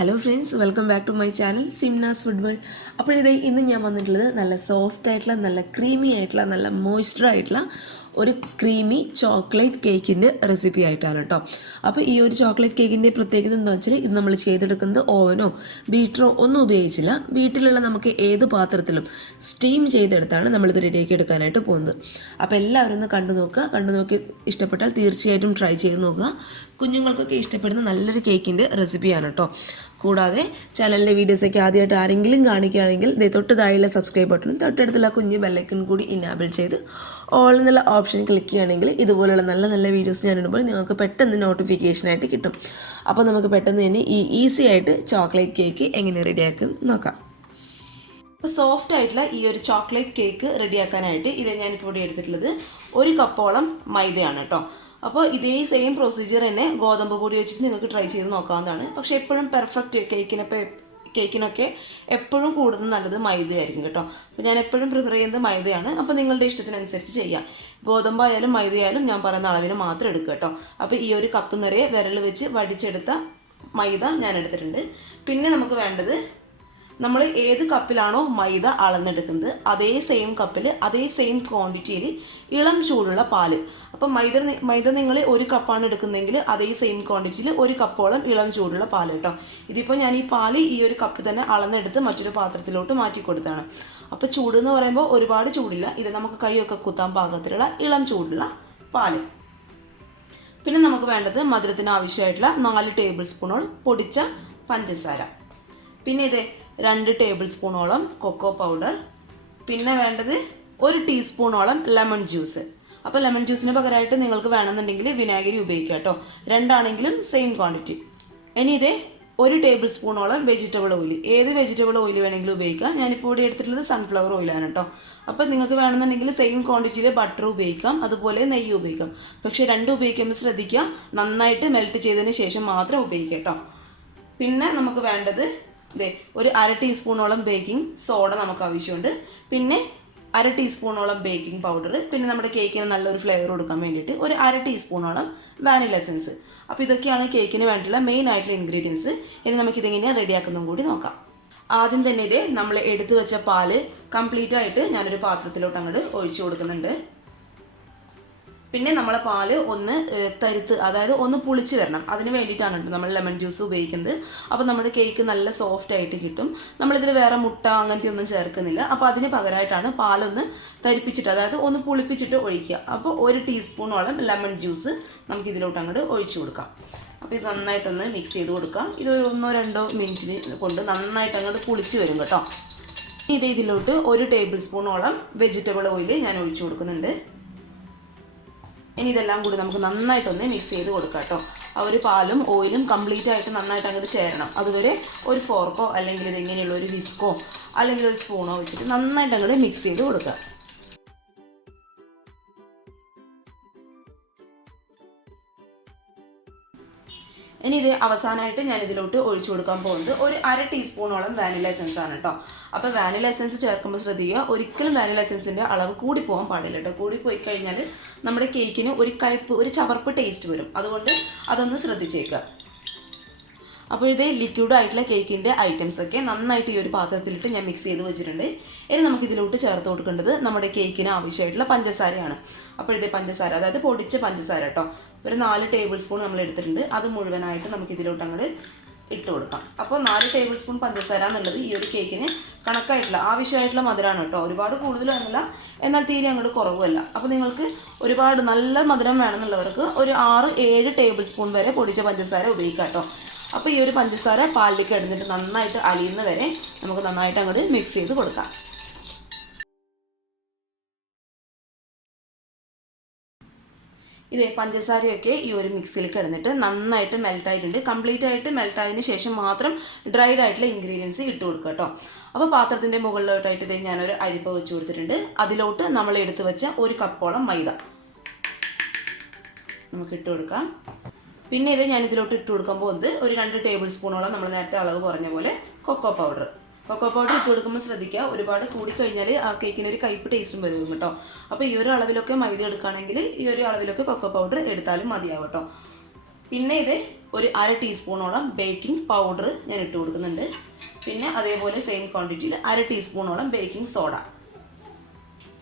Hello friends, welcome back to my channel Simnas Food World. അപ്പോൾ ഇന്ന് ഞാൻ വന്നിട്ടുള്ളത് നല്ല സോഫ്റ്റ് ആയിട്ടുള്ള, നല്ല ക്രീമി ആയിട്ടുള്ള, നല്ല മോയ്സ്ചർ ആയിട്ടുള്ള ഒരു ക്രീമി ചോക്ലേറ്റ് കേക്കിൻ്റെ റെസിപ്പി ആയിട്ടാണ് കേട്ടോ. അപ്പോൾ ഈ ഒരു ചോക്ലേറ്റ് കേക്കിൻ്റെ പ്രത്യേകത എന്താണെന്ന് വെച്ചാൽ ഇത് നമ്മൾ ചെയ്തെടുക്കുന്നത് ഓവനോ ബീറ്ററോ ഒന്നും ഉപയോഗിച്ചില്ല. വീട്ടിലുള്ള നമുക്ക് ഏത് പാത്രത്തിലും സ്റ്റീം ചെയ്തെടുത്താണ് നമ്മളിത് റെഡിയാക്കി എടുക്കാനായിട്ട് പോകുന്നത്. അപ്പോൾ എല്ലാവരും ഒന്ന് കണ്ടു നോക്കി ഇഷ്ടപ്പെട്ടാൽ തീർച്ചയായിട്ടും ട്രൈ ചെയ്ത് നോക്കുക. കുഞ്ഞുങ്ങൾക്കൊക്കെ ഇഷ്ടപ്പെടുന്ന നല്ലൊരു കേക്കിൻ്റെ റെസിപ്പിയാണ് കേട്ടോ. കൂടാതെ ചാനലിൻ്റെ വീഡിയോസൊക്കെ ആദ്യമായിട്ട് ആരെങ്കിലും കാണിക്കുകയാണെങ്കിൽ തൊട്ട് താഴെയുള്ള സബ്സ്ക്രൈബ് ബട്ടണും തൊട്ടടുത്തുള്ള കുഞ്ഞ് ബെല്ലൈക്കൺ കൂടി ഇനാബിൾ ചെയ്ത് ഓൾ എന്നുള്ള ഓപ്ഷൻ ക്ലിക്ക് ചെയ്യുകയാണെങ്കിൽ ഇതുപോലുള്ള നല്ല നല്ല വീഡിയോസ് ഞാൻ ഇടുമ്പോൾ നിങ്ങൾക്ക് പെട്ടെന്ന് നോട്ടിഫിക്കേഷനായിട്ട് കിട്ടും. അപ്പോൾ നമുക്ക് പെട്ടെന്ന് തന്നെ ഈ ഈസി ആയിട്ട് ചോക്ലേറ്റ് കേക്ക് എങ്ങനെ റെഡിയാക്കും നോക്കാം. അപ്പോൾ സോഫ്റ്റ് ആയിട്ടുള്ള ഈ ഒരു ചോക്ലേറ്റ് കേക്ക് റെഡിയാക്കാനായിട്ട് ഞാനിപ്പോൾ ഇവിടെ എടുത്തിട്ടുള്ളത് 1 കപ്പോളം മൈദയാണ് കേട്ടോ. അപ്പോൾ ഇതേ സെയിം പ്രൊസീജിയർ തന്നെ ഗോതമ്പ് പൊടി വെച്ചിട്ട് നിങ്ങൾക്ക് ട്രൈ ചെയ്ത് നോക്കാവുന്നതാണ്. പക്ഷേ എപ്പോഴും പെർഫെക്റ്റ് കേക്കിനൊക്കെ എപ്പോഴും കൂടുതൽ നല്ലത് മൈദയായിരിക്കും കേട്ടോ. അപ്പോൾ ഞാൻ എപ്പോഴും പ്രിഫർ ചെയ്യുന്നത് മൈദയാണ്. അപ്പോൾ നിങ്ങളുടെ ഇഷ്ടത്തിനനുസരിച്ച് ചെയ്യാം. ഗോതമ്പായാലും മൈദയായാലും ഞാൻ പറയുന്ന അളവിന് മാത്രം എടുക്കുക കേട്ടോ. അപ്പോൾ ഈ ഒരു കപ്പ് നിറയെ വിരൽ വെച്ച് വടിച്ചെടുത്ത മൈദ ഞാൻ എടുത്തിട്ടുണ്ട്. പിന്നെ നമുക്ക് വേണ്ടത്, നമ്മൾ ഏത് കപ്പിലാണോ മൈദ അളന്നെടുക്കുന്നത് അതേ സെയിം കപ്പിൽ അതേ സെയിം ക്വാണ്ടിറ്റിയിൽ ഇളം ചൂടുള്ള പാല്. അപ്പം മൈദ നിങ്ങൾ 1 കപ്പാണ് എടുക്കുന്നതെങ്കിൽ അതേ സെയിം ക്വാണ്ടിറ്റിയിൽ 1 കപ്പോളം ഇളം ചൂടുള്ള പാല് കേട്ടോ. ഇതിപ്പോൾ ഞാൻ ഈ പാല് ഈ ഒരു കപ്പ് തന്നെ അളന്നെടുത്ത് മറ്റൊരു പാത്രത്തിലോട്ട് മാറ്റി കൊടുത്താണ്. അപ്പോൾ ചൂട് എന്ന് പറയുമ്പോൾ ഒരുപാട് ചൂടില്ല, ഇത് നമുക്ക് കൈയൊക്കെ കുത്താൻ പാകത്തിലുള്ള ഇളം ചൂടുള്ള പാല്. പിന്നെ നമുക്ക് വേണ്ടത് മധുരത്തിന് ആവശ്യമായിട്ടുള്ള 4 ടേബിൾ സ്പൂണോളം പൊടിച്ച പഞ്ചസാര. പിന്നെ 2 ടേബിൾ സ്പൂണോളം കൊക്കോ പൗഡർ. പിന്നെ വേണ്ടത് 1 ടീസ്പൂണോളം ലെമൺ ജ്യൂസ്. അപ്പോൾ ലെമൺ ജ്യൂസിന് പകരമായിട്ട് നിങ്ങൾക്ക് വേണമെന്നുണ്ടെങ്കിൽ വിനാഗിരി ഉപയോഗിക്കുക കേട്ടോ. 2 ആണെങ്കിലും സെയിം ക്വാണ്ടിറ്റി. ഇനി 1 ടേബിൾ സ്പൂണോളം വെജിറ്റബിൾ ഓയിൽ. ഏത് വെജിറ്റബിൾ ഓയിൽ വേണമെങ്കിലും ഉപയോഗിക്കാം. ഞാനിപ്പോൾ ഇവിടെ എടുത്തിട്ടുള്ളത് സൺഫ്ലവർ ഓയിലാണ് കേട്ടോ. അപ്പോൾ നിങ്ങൾക്ക് വേണമെന്നുണ്ടെങ്കിൽ സെയിം ക്വാണ്ടിറ്റിയിൽ ബട്ടർ ഉപയോഗിക്കാം, അതുപോലെ നെയ്യ് ഉപയോഗിക്കാം. പക്ഷേ 2 ഉപയോഗിക്കുമ്പോൾ ശ്രദ്ധിക്കുക, നന്നായിട്ട് മെൽറ്റ് ചെയ്തതിന് ശേഷം മാത്രം ഉപയോഗിക്കുക കേട്ടോ. പിന്നെ നമുക്ക് വേണ്ടത് 1/2 ടീസ്പൂണോളം ബേക്കിംഗ് സോഡ നമുക്ക് ആവശ്യമുണ്ട്. പിന്നെ 1/2 ടീസ്പൂണോളം ബേക്കിംഗ് പൗഡർ. പിന്നെ നമ്മുടെ കേക്കിന് നല്ലൊരു ഫ്ലേവർ കൊടുക്കാൻ വേണ്ടിയിട്ട് 1/2 ടീസ്പൂണോളം വാനില എസൻസ്. അപ്പോൾ ഇതൊക്കെയാണ് കേക്കിന് വേണ്ടിയിട്ടുള്ള മെയിൻ ആയിട്ടുള്ള ഇൻഗ്രീഡിയൻസ്. ഇനി നമുക്കിതെങ്ങനെയാണ് റെഡിയാക്കുന്നതും കൂടി നോക്കാം. ആദ്യം തന്നെ നമ്മൾ എടുത്തു വെച്ച പാല് കംപ്ലീറ്റ് ആയിട്ട് ഞാനൊരു പാത്രത്തിലോട്ട് അങ്ങോട്ട് ഒഴിച്ചു കൊടുക്കുന്നുണ്ട്. പിന്നെ നമ്മളെ പാല് ഒന്ന് തരുത്ത്, അതായത് ഒന്ന് പുളിച്ച് വരണം. അതിന് വേണ്ടിയിട്ടാണ് നമ്മൾ ലെമൺ ജ്യൂസ് ഉപയോഗിക്കുന്നത്. അപ്പോൾ നമ്മുടെ കേക്ക് നല്ല സോഫ്റ്റ് ആയിട്ട് കിട്ടും. നമ്മളിതിൽ വേറെ മുട്ട അങ്ങനത്തെ ഒന്നും ചേർക്കുന്നില്ല. അപ്പോൾ അതിന് പകരമായിട്ടാണ് പാലൊന്ന് തരിപ്പിച്ചിട്ട്, അതായത് ഒന്ന് പുളിപ്പിച്ചിട്ട് ഒഴിക്കുക. അപ്പോൾ 1 ടീസ്പൂണോളം ലെമൺ ജ്യൂസ് നമുക്കിതിലോട്ട് അങ്ങോട്ട് ഒഴിച്ചു കൊടുക്കാം. അപ്പോൾ ഇത് നന്നായിട്ടൊന്ന് മിക്സ് ചെയ്ത് കൊടുക്കാം. ഇത് 1-2 മിനിറ്റിന് കൊണ്ട് നന്നായിട്ട് അങ്ങോട്ട് പുളിച്ച് വരും കേട്ടോ. ഇതിലോട്ട് 1 ടേബിൾ സ്പൂണോളം വെജിറ്റബിൾ ഓയിൽ ഞാൻ ഒഴിച്ചു കൊടുക്കുന്നുണ്ട്. ഇനി ഇതെല്ലാം കൂടി നമുക്ക് നന്നായിട്ടൊന്ന് മിക്സ് ചെയ്ത് കൊടുക്കാം കേട്ടോ. ആ ഒരു പാലും ഓയിലും കംപ്ലീറ്റ് ആയിട്ട് നന്നായിട്ട് അങ്ങോട്ട് ചേരണം. അതുവരെ ഒരു ഫോർക്കോ അല്ലെങ്കിൽ ഇതെങ്ങനെയുള്ള ഒരു വിസ്കോ അല്ലെങ്കിൽ ഒരു സ്പൂണോ വെച്ചിട്ട് നന്നായിട്ട് അങ്ങോട്ട് മിക്സ് ചെയ്ത് കൊടുക്കുക. ഇനി അവസാനമായിട്ട് ഞാൻ ഇതിലോട്ട് ഒഴിച്ചു കൊടുക്കാൻ പോകുന്നത് 1/2 ടീസ്പൂണോളം വാനില എസൻസ് ആണ് കേട്ടോ. അപ്പോൾ വാനില എസൻസ് ചേർക്കുമ്പോൾ ശ്രദ്ധിക്കുക, ഒരിക്കലും വാനില എസൻസിൻ്റെ അളവ് കൂടി പോകാൻ പാടില്ല കേട്ടോ. കൂടി പോയി കഴിഞ്ഞാൽ നമ്മുടെ കേക്കിന് ഒരു ചവർപ്പ് ടേസ്റ്റ് വരും. അതുകൊണ്ട് അതൊന്ന് ശ്രദ്ധിച്ചേക്കുക. അപ്പോൾ ലിക്വിഡ് ആയിട്ടുള്ള കേക്കിൻ്റെ ഐറ്റംസൊക്കെ നന്നായിട്ട് ഈ ഒരു പാത്രത്തിലിട്ട് ഞാൻ മിക്സ് ചെയ്ത് വെച്ചിട്ടുണ്ട്. ഇനി നമുക്കിതിലോട്ട് ചേർത്ത് കൊടുക്കേണ്ടത് നമ്മുടെ കേക്കിന് ആവശ്യമായിട്ടുള്ള പഞ്ചസാരയാണ്. അപ്പോൾ പഞ്ചസാര, അതായത് പൊടിച്ച പഞ്ചസാര കേട്ടോ. ഒരു 4 ടേബിൾ സ്പൂൺ നമ്മൾ എടുത്തിട്ടുണ്ട്. അത് മുഴുവനായിട്ട് നമുക്കിതിലോട്ട് അങ്ങോട്ട് ഇട്ട് കൊടുക്കാം. അപ്പോൾ 4 ടേബിൾ സ്പൂൺ പഞ്ചസാര എന്നുള്ളത് ഈ ഒരു കേക്കിന് കണക്കായിട്ടുള്ള ആവശ്യമായിട്ടുള്ള മധുരമാണ് കേട്ടോ. ഒരുപാട് കൂടുതലൊന്നുമില്ല, എന്നാൽ തീരെ അങ്ങോട്ട് കുറവുമല്ല. അപ്പോൾ നിങ്ങൾക്ക് ഒരുപാട് നല്ല മധുരം വേണമെന്നുള്ളവർക്ക് ഒരു 6-7 ടേബിൾ സ്പൂൺ വരെ പൊടിച്ച പഞ്ചസാര ഉപയോഗിക്കാം കേട്ടോ. അപ്പോൾ ഈ ഒരു പഞ്ചസാര പാലിലേക്ക് ഇടുന്നിട്ട് നന്നായിട്ട് അലിയുന്ന വരെ നമുക്ക് നന്നായിട്ട് അങ്ങോട്ട് മിക്സ് ചെയ്ത് കൊടുക്കാം. പഞ്ചസാരയൊക്കെ ഈ ഒരു മിക്സിയിലേക്ക് ഇടുന്നിട്ട് നന്നായിട്ട് മെൽറ്റായിട്ടുണ്ട്. കംപ്ലീറ്റ് ആയിട്ട് മെൽറ്റായതിന് ശേഷം മാത്രം ഡ്രൈഡ് ആയിട്ടുള്ള ഇൻഗ്രീഡിയൻസ് ഇട്ട് കൊടുക്കുക കേട്ടോ. അപ്പോൾ പാത്രത്തിൻ്റെ മുകളിലോട്ടായിട്ട് ഞാനൊരു അരിപ്പ വെച്ച് കൊടുത്തിട്ടുണ്ട്. അതിലോട്ട് നമ്മൾ എടുത്ത് വെച്ച 1 കപ്പോളം മൈദ നമുക്ക് ഇട്ട് കൊടുക്കാം. പിന്നെ ഞാനിതിലോട്ട് ഇട്ട് കൊടുക്കാൻ പോകുന്നത് ഒരു 2 ടേബിൾ സ്പൂണോളം നമ്മൾ നേരത്തെ അളവ് പറഞ്ഞ പോലെ കൊക്കോ പൗഡർ. കൊക്കോ പൗഡർ ഇട്ട് കൊടുക്കുമ്പോൾ ശ്രദ്ധിക്കുക, ഒരുപാട് കൂടിക്കഴിഞ്ഞാൽ ആ കേക്കിന് ഒരു കയ്പ്പ് ടേസ്റ്റും വരും കേട്ടോ. അപ്പോൾ ഈ ഒരു അളവിലൊക്കെ മൈദ എടുക്കുകയാണെങ്കിൽ ഈ ഒരു അളവിലൊക്കെ കൊക്കോ പൗഡർ എടുത്താലും മതിയാവും കേട്ടോ. പിന്നെ ഇത് ഒരു 1/2 ടീസ്പൂണോളം ബേക്കിംഗ് പൗഡർ ഞാൻ ഇട്ട് കൊടുക്കുന്നുണ്ട്. പിന്നെ അതേപോലെ സെയിം ക്വാണ്ടിറ്റിയിൽ 1/2 ടീസ്പൂണോളം ബേക്കിംഗ് സോഡ.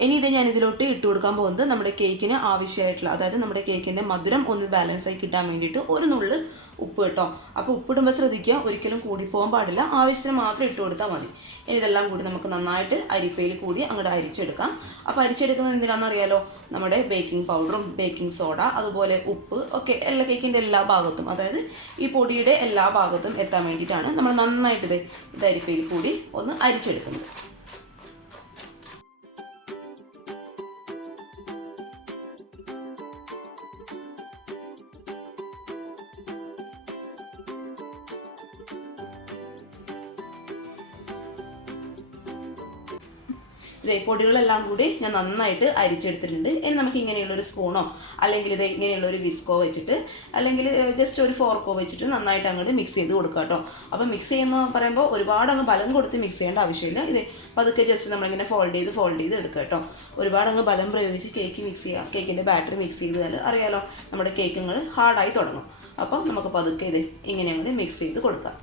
ഇനി ഇത് ഞാൻ ഇതിലോട്ട് ഇട്ട് കൊടുക്കാൻ പോകുന്നത് നമ്മുടെ കേക്കിന് ആവശ്യമായിട്ടുള്ള, അതായത് നമ്മുടെ കേക്കിൻ്റെ മധുരം ഒന്ന് ബാലൻസ് ആയി കിട്ടാൻ വേണ്ടിയിട്ട് ഒരു നുള്ള് ഉപ്പ് കേട്ടോ. അപ്പോൾ ഉപ്പിടുമ്പോൾ ശ്രദ്ധിക്കുക, ഒരിക്കലും കൂടിപ്പോകാൻ പാടില്ല, ആവശ്യത്തിന് മാത്രം ഇട്ട് കൊടുത്താൽ മതി. ഇനി ഇതെല്ലാം കൂടി നമുക്ക് നന്നായിട്ട് അരിപ്പയിൽ കൂടി അങ്ങോട്ട് അരിച്ചെടുക്കാം. അപ്പോൾ അരിച്ചെടുക്കുന്നത് എന്തിനാണെന്ന് അറിയാലോ, നമ്മുടെ ബേക്കിംഗ് പൗഡറും ബേക്കിംഗ് സോഡ അതുപോലെ ഉപ്പ് ഒക്കെ എല്ലാ കേക്കിൻ്റെ എല്ലാ ഭാഗത്തും, അതായത് ഈ പൊടിയുടെ എല്ലാ ഭാഗത്തും എത്താൻ വേണ്ടിയിട്ടാണ് നമ്മൾ നന്നായിട്ട് ഇത് അരിപ്പയിൽ കൂടി ഒന്ന് അരിച്ചെടുക്കുന്നത്. ഇതേ പൊടികളെല്ലാം കൂടി ഞാൻ നന്നായിട്ട് അരിച്ചെടുത്തിട്ടുണ്ട്. ഇനി നമുക്ക് ഇങ്ങനെയുള്ളൊരു സ്പൂണോ അല്ലെങ്കിൽ ഇത് ഇങ്ങനെയുള്ളൊരു വിസ്കോ വെച്ചിട്ട് അല്ലെങ്കിൽ ജസ്റ്റ് ഒരു ഫോർക്കോ വെച്ചിട്ട് നന്നായിട്ട് അങ്ങോട്ട് മിക്സ് ചെയ്ത് കൊടുക്കുക കേട്ടോ. അപ്പോൾ മിക്സ് ചെയ്യുന്ന പറയുമ്പോൾ ഒരുപാട് അങ്ങ് ബലം കൊടുത്ത് മിക്സ് ചെയ്യേണ്ട ആവശ്യമില്ല. ഇത് പതുക്കെ ജസ്റ്റ് നമ്മളിങ്ങനെ ഫോൾഡ് ചെയ്ത് എടുക്കുക കേട്ടോ. ഒരുപാട് അങ്ങ് ബലം പ്രയോഗിച്ച് കേക്ക് മിക്സ് ചെയ്യുക, കേക്കിൻ്റെ ബാറ്ററി മിക്സ് ചെയ്താൽ അറിയാലോ നമ്മുടെ കേക്കുകൾ ഹാർഡായി തുടങ്ങും. അപ്പം നമുക്ക് പതുക്കെ ഇത് ഇങ്ങനെ അങ്ങോട്ട് മിക്സ് ചെയ്ത് കൊടുക്കാം.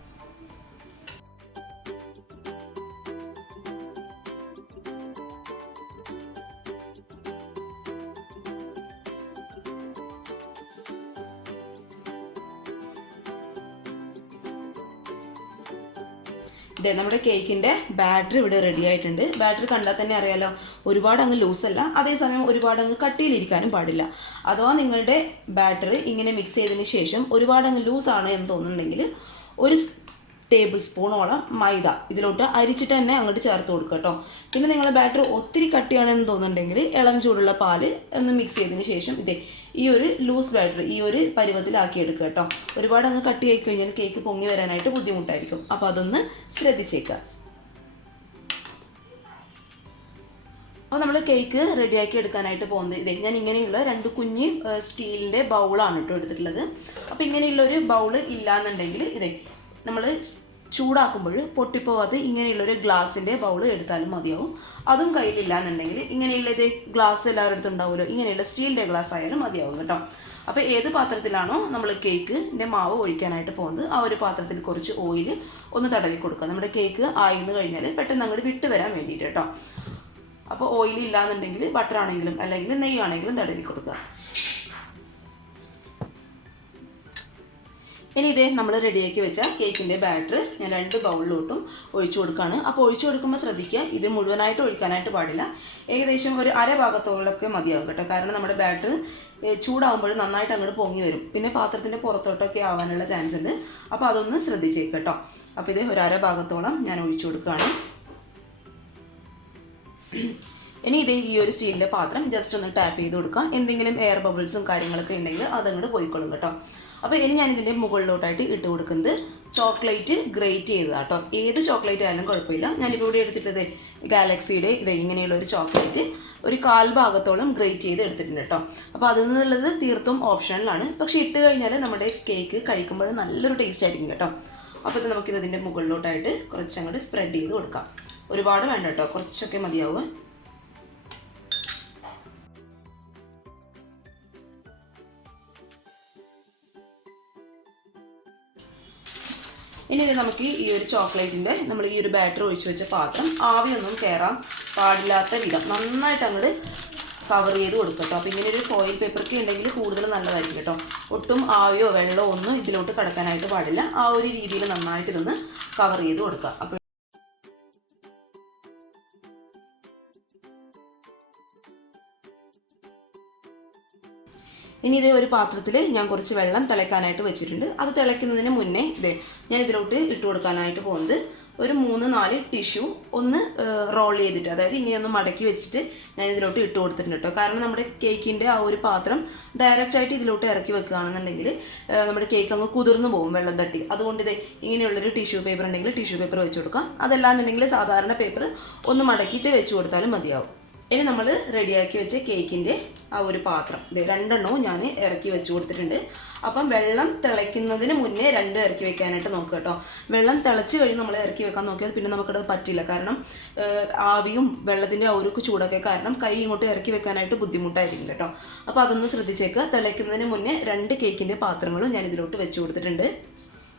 ഇതേ നമ്മുടെ കേക്കിൻ്റെ ബാറ്ററി ഇവിടെ റെഡി ആയിട്ടുണ്ട്. ബാറ്ററി കണ്ടാൽ തന്നെ അറിയാലോ, ഒരുപാട് അങ്ങ് ലൂസല്ല, അതേസമയം ഒരുപാട് അങ്ങ് കട്ടിയിലിരിക്കാനും പാടില്ല. അഥവാ നിങ്ങളുടെ ബാറ്ററി ഇങ്ങനെ മിക്സ് ചെയ്തതിന് ശേഷം ഒരുപാട് അങ്ങ് ലൂസാണ് എന്ന് തോന്നുന്നുണ്ടെങ്കിൽ ഒരു ടേബിൾ സ്പൂണോളം മൈദ ഇതിലോട്ട് അരിച്ചിട്ട് തന്നെ അങ്ങോട്ട് ചേർത്ത് കൊടുക്കുക കേട്ടോ. പിന്നെ നിങ്ങളുടെ ബാറ്ററി ഒത്തിരി കട്ടിയാണെന്ന് തോന്നുന്നുണ്ടെങ്കിൽ ഇളം ചൂടുള്ള പാല് ഒന്ന് മിക്സ് ചെയ്തതിന് ശേഷം ഈ ഒരു ലൂസ് ബാറ്ററി ഈ ഒരു പരുവത്തിലാക്കി എടുക്കുക കേട്ടോ. ഒരുപാട് അങ്ങ് കട്ടിയായി കഴിഞ്ഞാൽ കേക്ക് പൊങ്ങി വരാനായിട്ട് ബുദ്ധിമുട്ടായിരിക്കും. അപ്പോൾ അതൊന്ന് ശ്രദ്ധിച്ചേക്കുക. അപ്പോൾ നമ്മൾ കേക്ക് റെഡിയാക്കി എടുക്കാനായിട്ട് പോകുന്നത് ഞാൻ ഇങ്ങനെയുള്ള 2 കുഞ്ഞ് സ്റ്റീലിൻ്റെ ബൗളാണ് കേട്ടോ എടുത്തിട്ടുള്ളത്. അപ്പോൾ ഇങ്ങനെയുള്ളൊരു ബൗള് ഇല്ലയെന്നുണ്ടെങ്കിൽ നമ്മൾ ചൂടാക്കുമ്പോൾ പൊട്ടിപ്പോവാതെ ഇങ്ങനെയുള്ളൊരു ഗ്ലാസിൻ്റെ ബൗൾ എടുത്താലും മതിയാവും. അതും കയ്യിലില്ല എന്നുണ്ടെങ്കിൽ ഇങ്ങനെയുള്ള ഗ്ലാസ് എല്ലാവരുടെ അടുത്തും ഉണ്ടാവുമല്ലോ, ഇങ്ങനെയുള്ള സ്റ്റീലിൻ്റെ ഗ്ലാസ് ആയാലും മതിയാവും കേട്ടോ. അപ്പോൾ ഏത് പാത്രത്തിലാണോ നമ്മൾ കേക്കിൻ്റെ മാവ് ഒഴിക്കാനായിട്ട് പോകുന്നത് ആ ഒരു പാത്രത്തിൽ കുറച്ച് ഓയിൽ ഒന്ന് തടവി കൊടുക്കുക. നമ്മുടെ കേക്ക് ആയിന്ന് കഴിഞ്ഞാൽ പെട്ടെന്ന് അങ്ങോട്ട് വിട്ട് വരാൻ വേണ്ടിയിട്ട് കേട്ടോ. അപ്പോൾ ഓയിൽ ഇല്ലാന്നുണ്ടെങ്കിൽ ബട്ടർ ആണെങ്കിലും അല്ലെങ്കിൽ നെയ്യാണെങ്കിലും തടവി കൊടുക്കുക. ഇനി നമ്മൾ റെഡിയാക്കി വെച്ച കേക്കിൻ്റെ ബാറ്റർ ഞാൻ 2 ബൗളിലോട്ടും ഒഴിച്ചു കൊടുക്കുകയാണ്. അപ്പോൾ ഒഴിച്ചു കൊടുക്കുമ്പോൾ ശ്രദ്ധിക്കുക, ഇത് മുഴുവനായിട്ട് ഒഴിക്കാനായിട്ട് പാടില്ല. ഏകദേശം ഒരു അര ഭാഗത്തോളൊക്കെ മതിയാവും കേട്ടോ. കാരണം നമ്മുടെ ബാറ്റർ ചൂടാകുമ്പോൾ നന്നായിട്ട് അങ്ങോട്ട് പൊങ്ങി വരും, പിന്നെ പാത്രത്തിൻ്റെ പുറത്തോട്ടൊക്കെ ആവാനുള്ള ചാൻസ് ഉണ്ട്. അപ്പോൾ അതൊന്ന് ശ്രദ്ധിച്ചേക്ക് കേട്ടോ. അപ്പോൾ ഒരു അര ഭാഗത്തോളം ഞാൻ ഒഴിച്ചു കൊടുക്കുകയാണ്. ഇനി ഈ ഒരു സ്റ്റീലിൻ്റെ പാത്രം ജസ്റ്റ് ഒന്ന് ടാപ്പ് ചെയ്ത് കൊടുക്കുക. എന്തെങ്കിലും എയർ ബബിൾസും കാര്യങ്ങളൊക്കെ ഉണ്ടെങ്കിൽ അതങ്ങോട്ട് പോയിക്കൊള്ളും കേട്ടോ. അപ്പോൾ ഇനി ഞാൻ ഇതിൻ്റെ മുകളിലോട്ടായിട്ട് ഇട്ട് കൊടുക്കുന്നത് ചോക്ലേറ്റ് ഗ്രേറ്റ് ചെയ്തതാട്ടോ. ഏത് ചോക്ലേറ്റ് ആയാലും കുഴപ്പമില്ല. ഞാനിപ്പോൾ ഇവിടെ എടുത്തിട്ടത് ഗാലക്സിയുടെ ഇങ്ങനെയുള്ള ഒരു ചോക്ലേറ്റ് ഒരു 1/4 ഭാഗത്തോളം ഗ്രേറ്റ് ചെയ്ത് എടുത്തിട്ടുണ്ട് കേട്ടോ. അപ്പോൾ അതിൽ നിന്നുള്ളത് തീർത്തും ഓപ്ഷണലാണ്, പക്ഷേ ഇട്ട് കഴിഞ്ഞാൽ നമ്മുടെ കേക്ക് കഴിക്കുമ്പോൾ നല്ലൊരു ടേസ്റ്റ് ആയിരിക്കും കേട്ടോ. അപ്പോൾ ഇത് നമുക്കിതിൻ്റെ മുകളിലോട്ടായിട്ട് കുറച്ചങ്ങോട്ട് സ്പ്രെഡ് ചെയ്ത് കൊടുക്കാം. ഒരുപാട് വേണ്ട കേട്ടോ, കുറച്ചൊക്കെ മതിയാവും. ഇനി നമുക്ക് ഈ ഒരു ചോക്ലേറ്റിൻ്റെ നമ്മൾ ഈ ഒരു ബാറ്റർ ഒഴിച്ച് വെച്ച പാത്രം ആവിയൊന്നും കയറാൻ പാടില്ലാത്ത വിധം നന്നായിട്ട് അങ്ങോട്ട് കവർ ചെയ്ത് കൊടുക്കുക കേട്ടോ. അപ്പോൾ ഇങ്ങനെ ഒരു ഫോയിൽ പേപ്പറൊക്കെ ഉണ്ടെങ്കിൽ കൂടുതൽ നല്ലതായിരിക്കും കേട്ടോ. ഒട്ടും ആവിയോ വെള്ളമോ ഒന്നും ഇതിലോട്ട് കിടക്കാനായിട്ട് പാടില്ല. ആ ഒരു രീതിയിൽ നന്നായിട്ട് ഇതൊന്ന് കവർ ചെയ്ത് കൊടുക്കുക. അപ്പോൾ ഇനി ഒരു പാത്രത്തിൽ ഞാൻ കുറച്ച് വെള്ളം തിളയ്ക്കാനായിട്ട് വെച്ചിട്ടുണ്ട്. അത് തിളയ്ക്കുന്നതിന് മുന്നേ ഞാൻ ഇതിലോട്ട് ഇട്ട് കൊടുക്കാനായിട്ട് പോകുന്നത് ഒരു 3-4 ടിഷ്യൂ ഒന്ന് റോൾ ചെയ്തിട്ട്, അതായത് ഇങ്ങനെയൊന്ന് മടക്കി വെച്ചിട്ട് ഞാൻ ഇതിലോട്ട് ഇട്ട് കൊടുത്തിട്ടുണ്ട് കേട്ടോ. കാരണം നമ്മുടെ കേക്കിൻ്റെ ആ ഒരു പാത്രം ഡയറക്റ്റായിട്ട് ഇതിലോട്ട് ഇറക്കി വെക്കുകയാണെന്നുണ്ടെങ്കിൽ നമ്മുടെ കേക്ക് അങ്ങ് കുതിർന്നു പോകും വെള്ളം തട്ടി. അതുകൊണ്ട് ഇങ്ങനെയുള്ളൊരു ടിഷ്യൂ പേപ്പർ ഉണ്ടെങ്കിൽ ടിഷ്യൂ പേപ്പർ വെച്ച് കൊടുക്കാം. അതല്ലാന്നുണ്ടെങ്കിൽ സാധാരണ പേപ്പർ ഒന്ന് മടക്കിയിട്ട് വെച്ച് കൊടുത്താലും മതിയാവും. ഇനി നമ്മൾ റെഡിയാക്കി വെച്ച കേക്കിൻ്റെ ആ ഒരു പാത്രം 2 എണ്ണവും ഞാൻ ഇറക്കി വെച്ച് കൊടുത്തിട്ടുണ്ട്. അപ്പം വെള്ളം തിളയ്ക്കുന്നതിന് മുന്നേ രണ്ടും ഇറക്കി വെക്കാനായിട്ട് നോക്കുക കേട്ടോ. വെള്ളം തിളച്ച് കഴിഞ്ഞ് നമ്മൾ ഇറക്കി വെക്കാൻ നോക്കിയാൽ പിന്നെ നമുക്കത് പറ്റില്ല. കാരണം ആവിയും വെള്ളത്തിൻ്റെ ഒരു ചൂടൊക്കെ കാരണം കൈ ഇങ്ങോട്ട് ഇറക്കി വെക്കാനായിട്ട് ബുദ്ധിമുട്ടായിരിക്കും കേട്ടോ. അപ്പോൾ അതൊന്ന് ശ്രദ്ധിച്ചേക്കുക. തിളയ്ക്കുന്നതിന് മുന്നേ 2 കേക്കിൻ്റെ പാത്രങ്ങളും ഞാൻ ഇതിലോട്ട് വെച്ച് കൊടുത്തിട്ടുണ്ട്.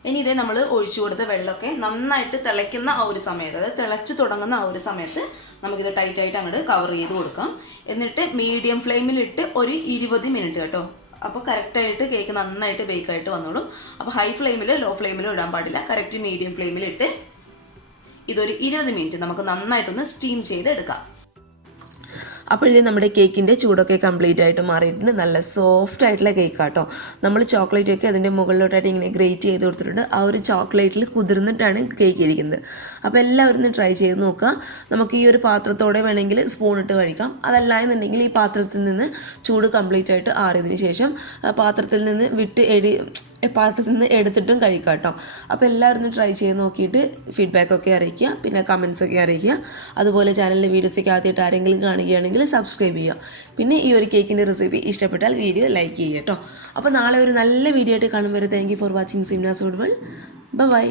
ഇനി ഇതേ നമ്മൾ ഒഴിച്ചു കൊടുത്ത വെള്ളമൊക്കെ നന്നായിട്ട് തിളയ്ക്കുന്ന ആ ഒരു സമയത്ത്, അതായത് തിളച്ച് തുടങ്ങുന്ന ആ ഒരു സമയത്ത് നമുക്കിത് ടൈറ്റായിട്ട് അങ്ങോട്ട് കവർ ചെയ്ത് കൊടുക്കാം. എന്നിട്ട് മീഡിയം ഫ്ലെയിമിലിട്ട് ഒരു 20 മിനിറ്റ് കേട്ടോ. അപ്പോൾ കറക്റ്റായിട്ട് കേക്ക് നന്നായിട്ട് ബേക്കായിട്ട് വന്നോളും. അപ്പോൾ ഹൈ ഫ്ലെയിമിലോ ലോ ഫ്ലെയിമിലോ ഇടാൻ പാടില്ല. കറക്റ്റ് മീഡിയം ഫ്ലെയിമിലിട്ട് ഇതൊരു 20 മിനിറ്റ് നമുക്ക് നന്നായിട്ടൊന്ന് സ്റ്റീം ചെയ്ത് എടുക്കാം. അപ്പോഴേ നമ്മുടെ കേക്കിൻ്റെ ചൂടൊക്കെ കംപ്ലീറ്റ് ആയിട്ട് മാറിയിട്ടുണ്ട്. നല്ല സോഫ്റ്റ് ആയിട്ടുള്ള കേക്കാട്ടോ. നമ്മൾ ചോക്ലേറ്റ് ഒക്കെ അതിൻ്റെ മുകളിലോട്ടായിട്ട് ഇങ്ങനെ ഗ്രേറ്റ് ചെയ്ത് കൊടുത്തിട്ടുണ്ട്. ആ ഒരു ചോക്ലേറ്റിൽ കുതിർന്നിട്ടാണ് കേക്ക് ഇരിക്കുന്നത്. അപ്പോൾ എല്ലാവരും ഒന്ന് ട്രൈ ചെയ്ത് നോക്കുക. നമുക്ക് ഈ ഒരു പാത്രത്തോടെ വേണമെങ്കിൽ സ്പൂൺ ഇട്ട് കഴിക്കാം. അതല്ല എന്നുണ്ടെങ്കിൽ ഈ പാത്രത്തിൽ നിന്ന് ചൂട് കംപ്ലീറ്റ് ആയിട്ട് ആറിയതിന് ശേഷം പാത്രത്തിൽ നിന്ന് പാത്രത്തിൽ നിന്ന് എടുത്തിട്ടും കഴിക്കാം കേട്ടോ. അപ്പോൾ എല്ലാവരും ഒന്ന് ട്രൈ ചെയ്ത് നോക്കിയിട്ട് ഫീഡ്ബാക്കൊക്കെ അറിയിക്കുക, പിന്നെ കമൻസൊക്കെ അറിയിക്കുക. അതുപോലെ ചാനലിലെ വീഡിയോസൊക്കെ ആദ്യമായിട്ട് ആരെങ്കിലും കാണുകയാണെങ്കിൽ സബ്സ്ക്രൈബ് ചെയ്യുക. പിന്നെ ഈ ഒരു കേക്കിൻ്റെ റെസിപ്പി ഇഷ്ടപ്പെട്ടാൽ വീഡിയോ ലൈക്ക് ചെയ്യുക കേട്ടോ. അപ്പോൾ നാളെ ഒരു നല്ല വീഡിയോ ആയിട്ട് കാണുമ്പോൾ thank you for watching Simnas Food World. By.